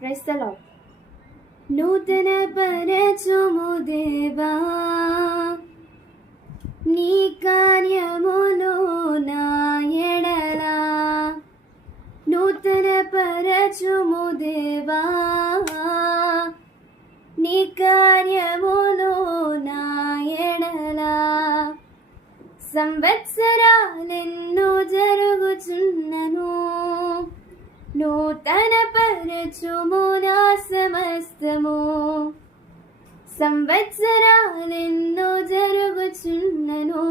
Praise the lord. నూతన పరచుము దేవా నీ కార్యములు నా ఎడల, నూతన పరచుము దేవా నీ కార్యములు నా ఎడల. సంవత్సరాలెన్నో జరుగుచున్నను, నూతన పరచుము నా సమస్తము. సంవత్సరాలెన్నో జరుగుచున్నను,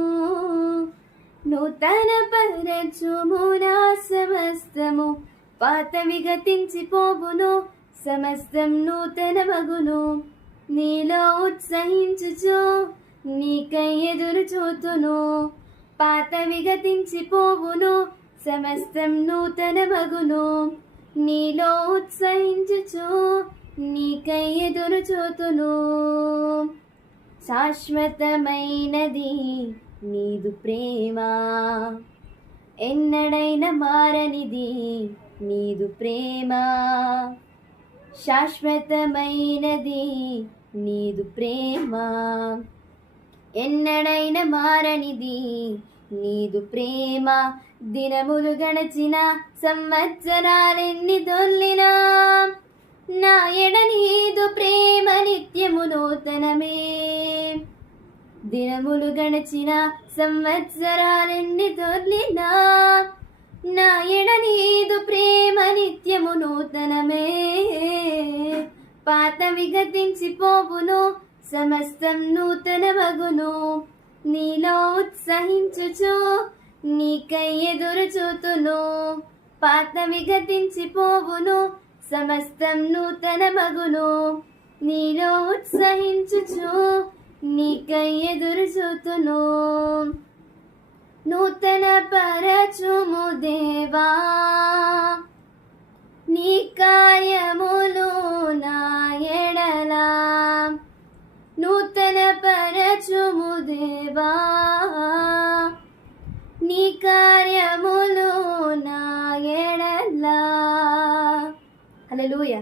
నూతన పరచుము నా సమస్తము. పాతవి గతించిపోవును, సమస్తం నూతన మగును. నీలో ఉత్సహించుచు నీకై ఎదురు చూతును. పాతవి గతించిపోవును, సమస్తం నూతన మగును. నీలో ఉత్సహించుచు నీకై ఎదురు చూతును. శాశ్వతమైనది నీదు ప్రేమ, ఎన్నడైన మారనిది నీదు ప్రేమ. శాశ్వతమైనది నీదు ప్రేమ, ఎన్నడైన మారనిది నీదు ప్రేమ. దినములు గడచిన సంవత్సరాలెన్ని దొల్లినా నా ఎడ నీదు ప్రేమ నిత్యము నూతనమే. దినములు గడచిన సంవత్సరాలెన్ని దొల్లినా నా ఎడ నీదు ప్రేమ నిత్యము నూతనమే. పాతవి గతించిపోవును, సమస్తం నూతన మగును. నీలో ఉత్సహించుచు నీకై ఎదురు చూతును. పాతవి గతించిపోవును, సమస్తం నూతన మగును. నీలో ఉత్సహించుచు నీకై ఎదురు చూతును. నూతన పరచుము దేవా నీ కార్యములు నా ఎడల, నూతన పరచుము దేవా నీ కార్యములు నా ఎడల. హల్లెలూయా.